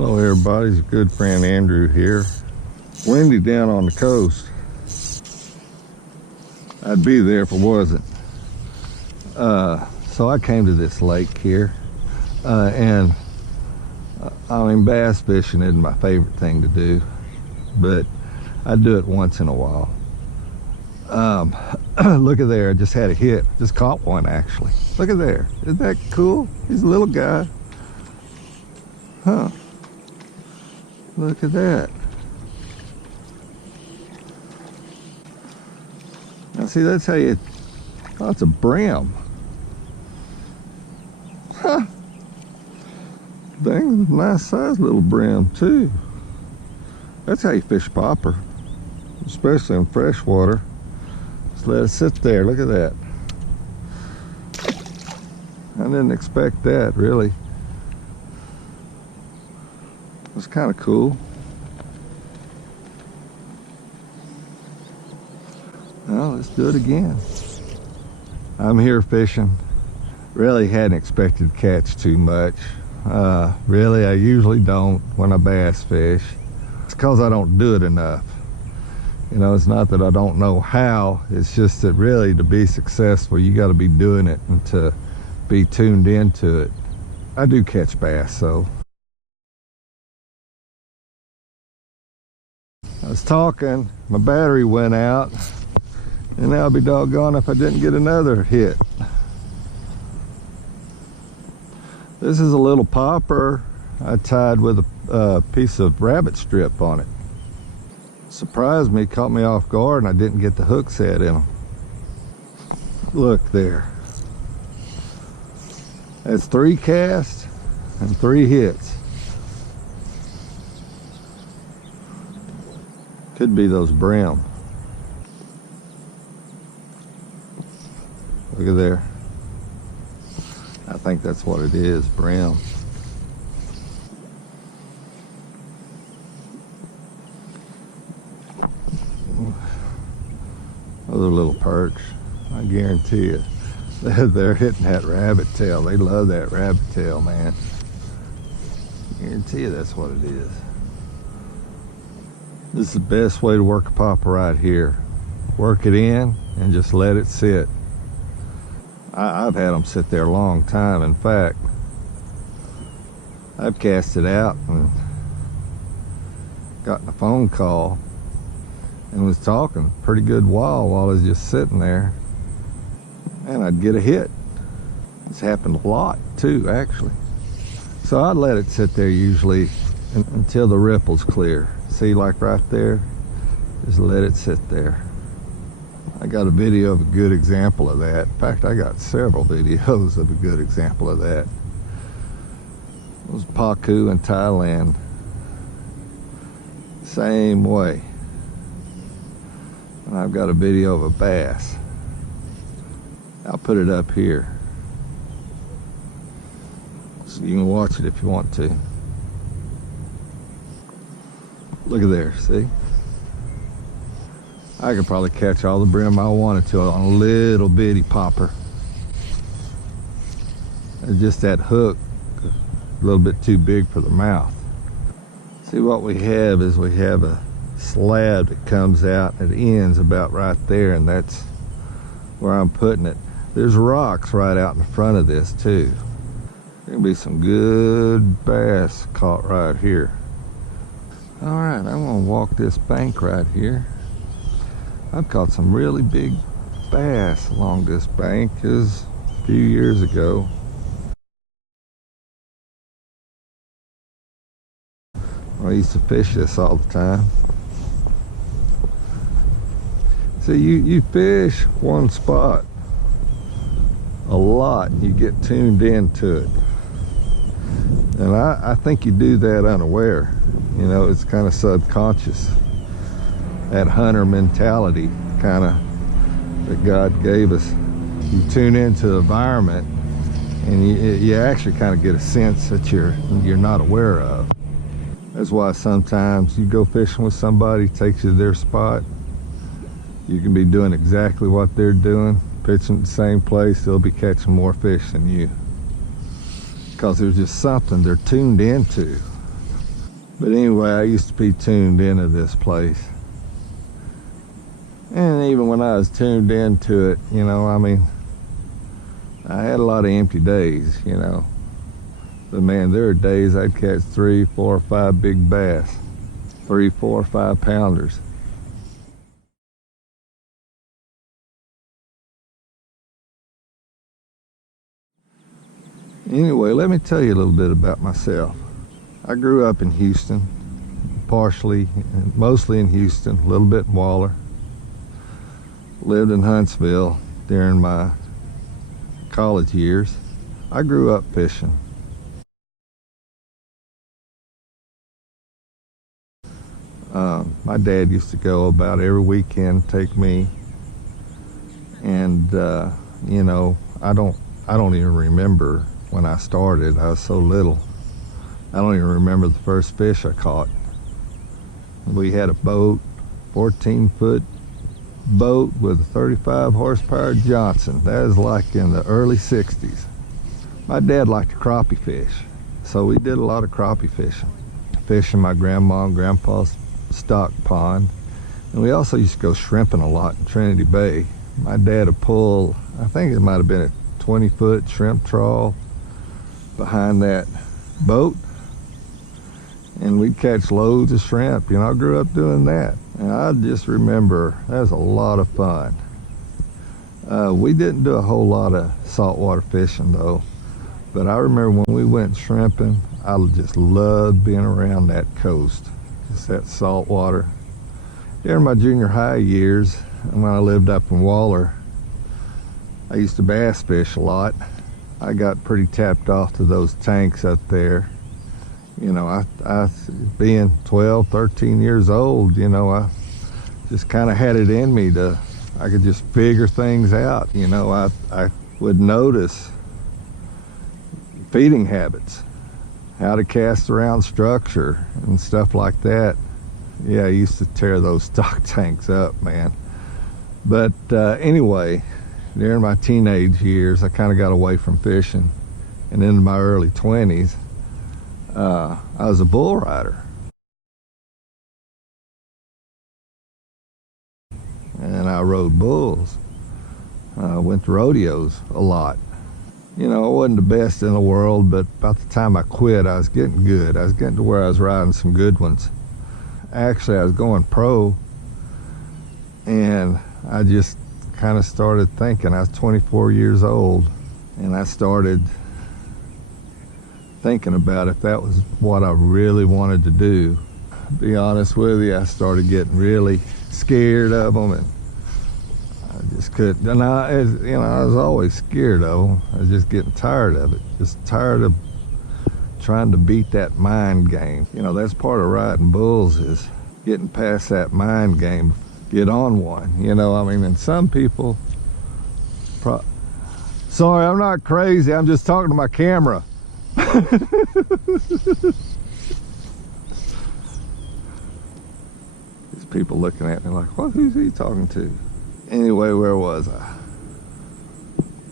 Hello everybody, it's a good friend Andrew here. Windy down on the coast. I'd be there if it wasn't. So I came to this lake here, and I mean, bass fishing isn't my favorite thing to do, but I do it once in a while. Look at there, I just had a hit. Just caught one actually. Look at there, isn't that cool? He's a little guy. Huh. Look at that. Now see, that's how you, oh, it's a brim. Huh. Dang, nice sized little brim too. That's how you fish popper, especially in freshwater. Just let it sit there, look at that. I didn't expect that, really. It's kind of cool. Well, let's do it again. I'm here fishing. Really hadn't expected to catch too much. Really, I usually don't when I bass fish. It's because I don't do it enough. You know, it's not that I don't know how. It's just that really to be successful, you got to be doing it and to be tuned into it. I do catch bass, so. I was talking, my battery went out, and I'll be doggone if I didn't get another hit. This is a little popper I tied with a piece of rabbit strip on it. Surprised me, caught me off guard, and I didn't get the hook set in them. Look there. That's 3 casts and 3 hits. Could be those brim. Look at there. I think that's what it is, brim. Other little perch, I guarantee you. They're hitting that rabbit tail. They love that rabbit tail, man. I guarantee you that's what it is. This is the best way to work a popper right here. Work it in and just let it sit. I've had them sit there a long time. In fact, I've cast it out and gotten a phone call and was talking a pretty good while I was just sitting there, and I'd get a hit. It's happened a lot too, actually. So I'd let it sit there usually until the ripple's clear. See, like right there, just let it sit there. I got a video of a good example of that. In fact, I got several videos of a good example of that. It was Paku in Thailand. Same way. And I've got a video of a bass. I'll put it up here, so you can watch it if you want to. Look at there, see? I could probably catch all the brim I wanted to on a little bitty popper. And just that hook, a little bit too big for the mouth. See, what we have is we have a slab that comes out and it ends about right there, and that's where I'm putting it. There's rocks right out in front of this too. There can be some good bass caught right here. All right, I'm gonna walk this bank right here. I've caught some really big bass along this bank. It was a few years ago. I used to fish this all the time. So you fish one spot a lot, you get tuned into it. And I think you do that unaware. You know, it's kind of subconscious. That hunter mentality kind of that God gave us. You tune into the environment and you actually kind of get a sense that you're not aware of. That's why sometimes you go fishing with somebody, takes you to their spot, you can be doing exactly what they're doing, pitching at the same place, they'll be catching more fish than you. Because there's just something they're tuned into. But anyway, I used to be tuned into this place. And even when I was tuned into it, you know, I mean, I had a lot of empty days, you know. But man, there are days I'd catch 3, 4, 5 big bass. 3, 4, 5 pounders. Anyway, let me tell you a little bit about myself. I grew up in Houston, mostly in Houston, a little bit in Waller. Lived in Huntsville during my college years. I grew up fishing. My dad used to go about every weekend, take me, and you know, I don't even remember when I started. I was so little. I don't even remember the first fish I caught. We had a boat, 14-foot boat with a 35 horsepower Johnson. That was like in the early 60s. My dad liked to crappie fish, so we did a lot of crappie fishing. Fishing my grandma and grandpa's stock pond. And we also used to go shrimping a lot in Trinity Bay. My dad would pull, I think it might have been a 20-foot shrimp trawl behind that boat, and we'd catch loads of shrimp. You know, I grew up doing that, and I just remember that was a lot of fun. We didn't do a whole lot of saltwater fishing though, but I remember when we went shrimping, I just loved being around that coast, just that salt water. During my junior high years, when I lived up in Waller, I used to bass fish a lot. I got pretty tapped off to those tanks up there. You know, I being 12, 13 years old, you know, I just kind of had it in me to, I could just figure things out. You know, I would notice feeding habits, how to cast around structure and stuff like that. Yeah, I used to tear those stock tanks up, man. But anyway, during my teenage years, I kind of got away from fishing, and into my early 20s, I was a bull rider. And I rode bulls. Went to rodeos a lot. You know, I wasn't the best in the world, but about the time I quit, I was getting good. I was getting to where I was riding some good ones. Actually, I was going pro, and I just kind of started thinking. I was 24 years old, and I started thinking about if that was what I really wanted to do. To be honest with you, I started getting really scared of them, and I just couldn't. And I was always scared of them. I was just getting tired of it. Just tired of trying to beat that mind game. You know, that's part of riding bulls, is getting past that mind game. Get on one, you know. I mean, and some people sorry, I'm not crazy, I'm just talking to my camera. These people looking at me like, what, who's he talking to? Anyway, where was I?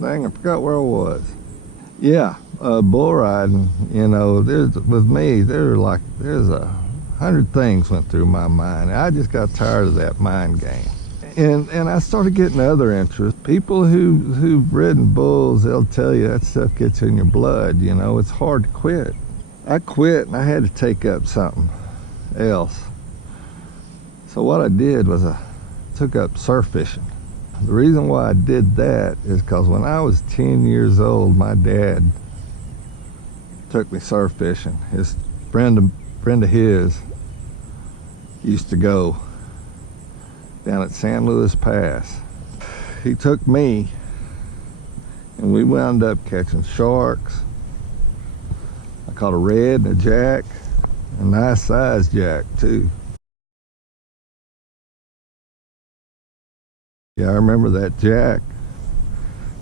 Dang, I forgot where I was. Yeah, bull riding, you know, with me, there's 100 things went through my mind. I just got tired of that mind game. And I started getting other interests. People who've ridden bulls, they'll tell you that stuff gets in your blood, you know. It's hard to quit. I quit, and I had to take up something else. So what I did was I took up surf fishing. The reason why I did that is because when I was 10 years old, my dad took me surf fishing. His friend of his used to go down at San Luis Pass. He took me, and we wound up catching sharks. I caught a red and a jack, a nice sized jack too. Yeah, I remember that jack.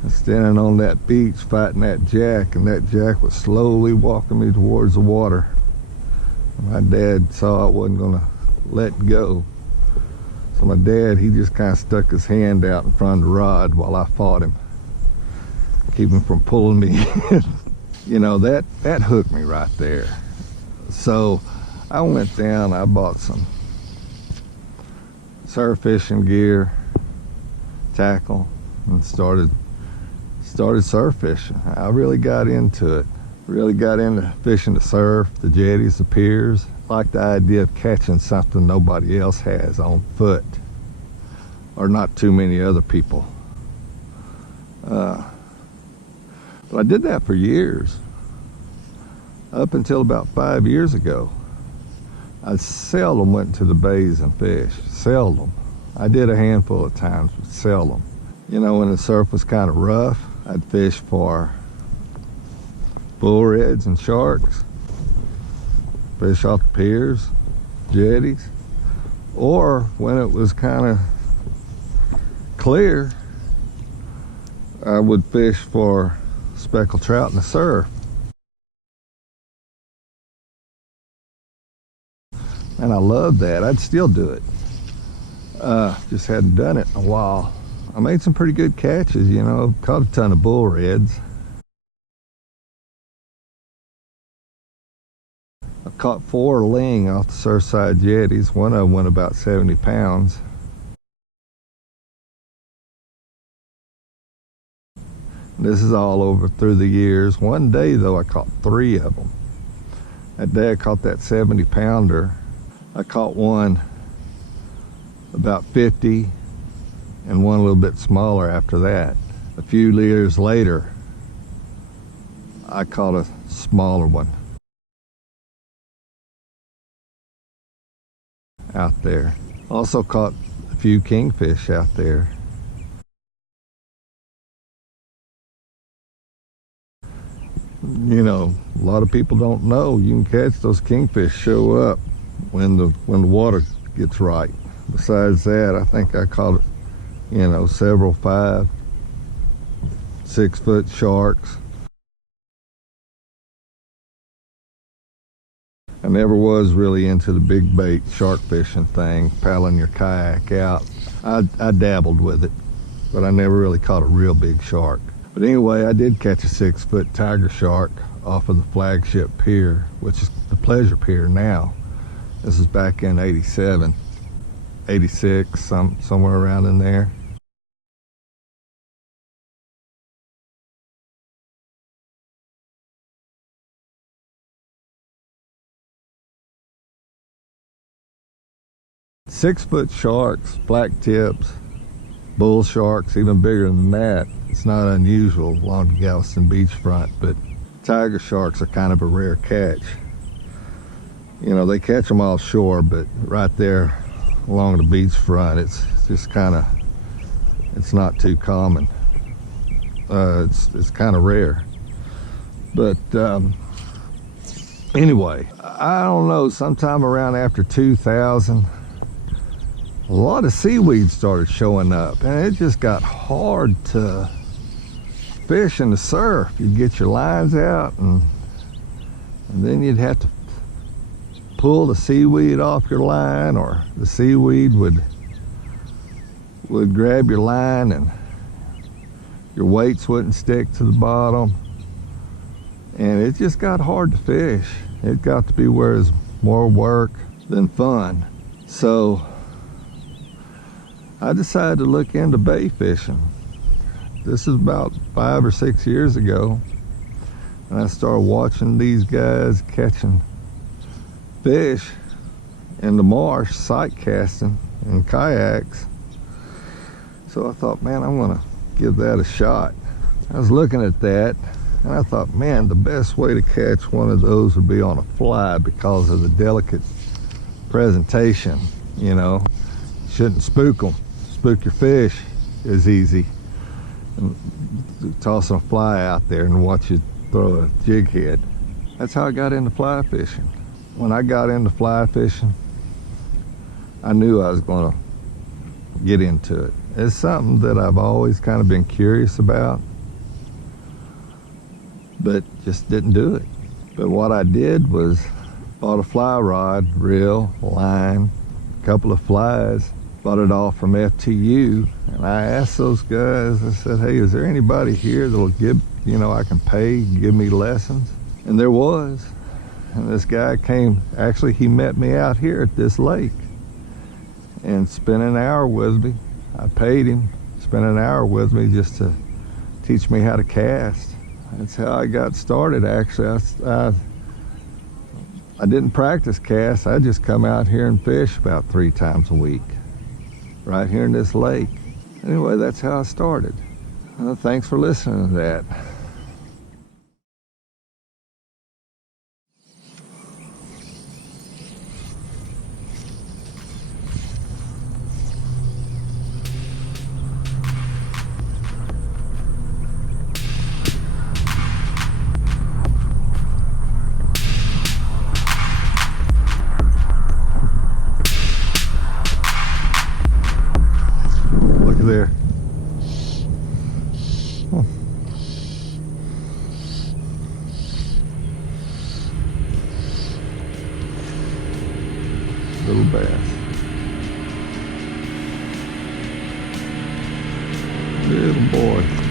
I was standing on that beach fighting that jack, and that jack was slowly walking me towards the water. My dad saw I wasn't gonna let go. So my dad, he just kind of stuck his hand out in front of the rod while I fought him, keep him from pulling me in. You know, that hooked me right there. So I went down, I bought some surf fishing gear, tackle, and started surf fishing. I really got into it. Really got into fishing the surf, the jetties, the piers. Like the idea of catching something nobody else has on foot, or not too many other people. But I did that for years, up until about 5 years ago. I seldom went to the bays and fished. Seldom. I did a handful of times, but seldom. You know, when the surf was kind of rough, I'd fish for bull reds and sharks, fish off the piers, jetties, or when it was kind of clear, I would fish for speckled trout in the surf. And I loved that. I'd still do it. Just hadn't done it in a while. I made some pretty good catches, you know, caught a ton of bull reds. I caught 4 ling off the Surfside jetties. One of them went about 70 pounds. This is all over through the years. One day though, I caught 3 of them. That day I caught that 70 pounder. I caught one about 50 and one a little bit smaller after that. A few years later, I caught a smaller one out there. Also caught a few kingfish out there. You know, a lot of people don't know you can catch those kingfish show up when the water gets right. Besides that, I think I caught, you know, several 5, 6 foot sharks. I never was really into the big bait shark fishing thing, paddling your kayak out. I dabbled with it, but I never really caught a real big shark. But anyway, I did catch a 6 foot tiger shark off of the Flagship Pier, which is the Pleasure Pier now. This is back in 87, 86, somewhere around in there. Six-foot sharks, black tips, bull sharks, even bigger than that. It's not unusual along the Galveston beachfront, but tiger sharks are kind of a rare catch. You know, they catch them offshore, but right there along the beachfront, it's just kind of, it's not too common. It's kind of rare. But anyway, I don't know, sometime around after 2000, a lot of seaweed started showing up, and it just got hard to fish in the surf. You'd get your lines out, and then you'd have to pull the seaweed off your line, or the seaweed would grab your line and your weights wouldn't stick to the bottom, and it just got hard to fish. It got to be where it's more work than fun. So I decided to look into bay fishing. This is about 5 or 6 years ago, and I started watching these guys catching fish in the marsh, sight casting in kayaks. So I thought, man, I'm gonna give that a shot. I was looking at that, and I thought, man, the best way to catch one of those would be on a fly because of the delicate presentation. You know, shouldn't spook them. Spook your fish is easy. And tossing a fly out there and watch you throw a jig head. That's how I got into fly fishing. When I got into fly fishing, I knew I was going to get into it. It's something that I've always kind of been curious about, but just didn't do it. But what I did was bought a fly rod, reel, line, a couple of flies, bought it all from FTU, and I asked those guys, I said, hey, is there anybody here that'll give, you know, I can pay, give me lessons? And there was. And this guy came, actually he met me out here at this lake and spent an hour with me. I paid him, spent an hour with me just to teach me how to cast. That's how I got started. Actually, I didn't practice cast. I just come out here and fish about 3 times a week, right here in this lake. Anyway, that's how I started. Well, thanks for listening to that. Look there. Little bass. Little boy.